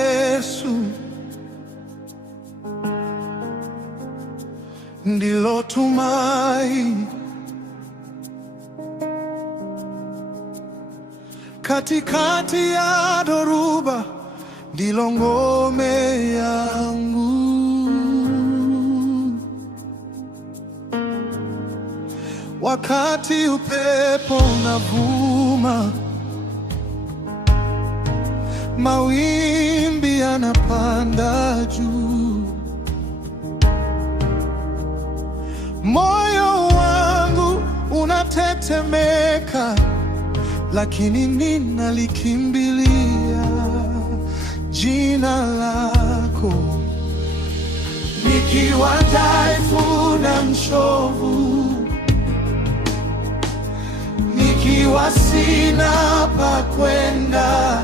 Yesu ndilo tumaini katikati ya dhoruba, ndilo ngome yangu. Wakati upepo unavuma, mawimbi yanapanda juu, moyo wangu unatetemeka, lakini ninalikimbilia jina lako. Nikiwa dhaifu na mchovu, nikiwa sina pa kwenda,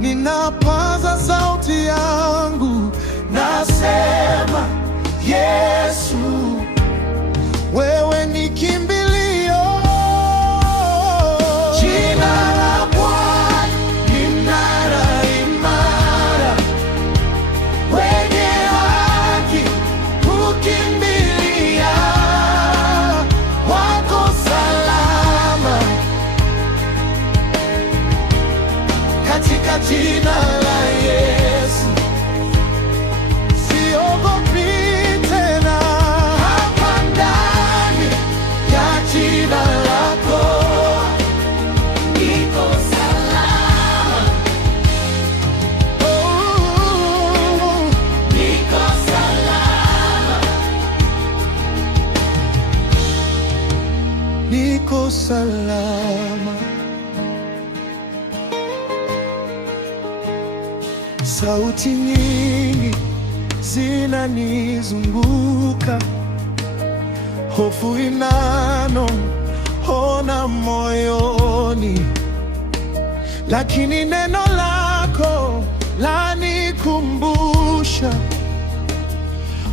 ninapaza sauti yangu, nasema Yesu, wewe ni kimbilio. Jina la Bwana ni mnara imara, wenye haki hukimbilia, wako salama katika jina la Yesu. Siogopi tena, hapa ndani ya jina lako niko salama. Oh, niko salama, niko salama. Sauti nyingi zinanizunguka, hofu inanong'ona moyoni, lakini neno lako lanikumbusha,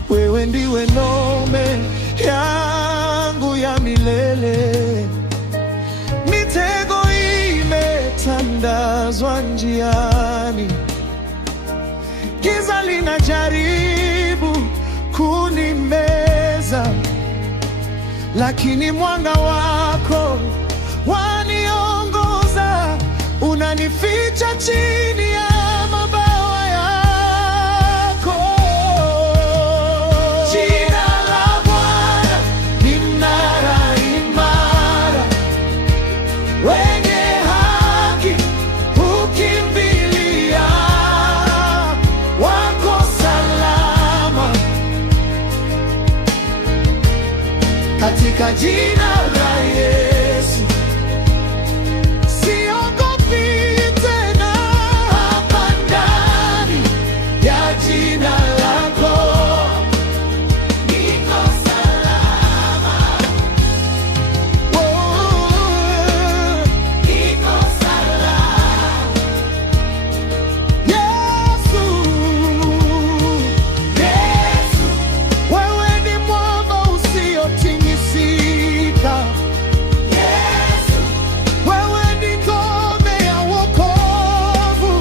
wewe ndiwe ngome yangu ya milele. Mitego imetandazwa njiani, giza linajaribu kunimeza, lakini mwanga wako waniongoza, unanificha chini ya mabawa yako. Jina la Bwana ni mnara imara, wenye haki hukimbilia, wako salama katika jina la Yesu. Siogopi tena, hapa ndani ya jina lako niko salama. Oh, niko salama. Yesu, Yesu, wewe ni mwamba usiotingizika. Yesu, wewe ni ngome ya wokovu.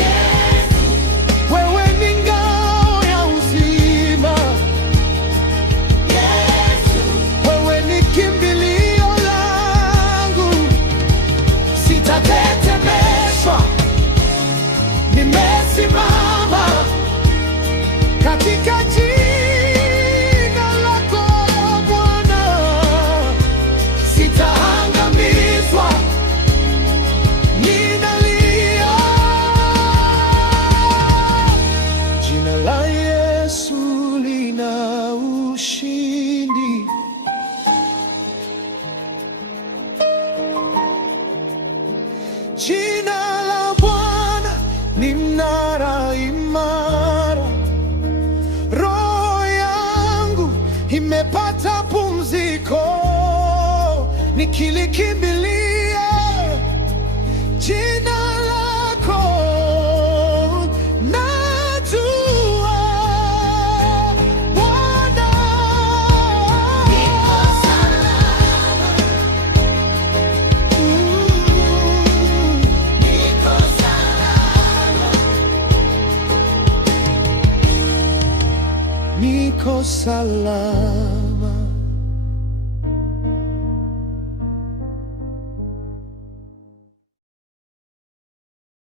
Yesu, wewe ni ngao ya uzima. Yesu, wewe ni kimbilio langu, sitatetemeshwa. Nimesimama katika jina lako Bwana, sitaangamizwa. Ninalia jina la Yesu, lina ushindi. Jina la Bwana ni mnara imara, roho yangu imepata pumziko, nikilikimbilia jina lako. Najua Bwana niko salama, niko salama.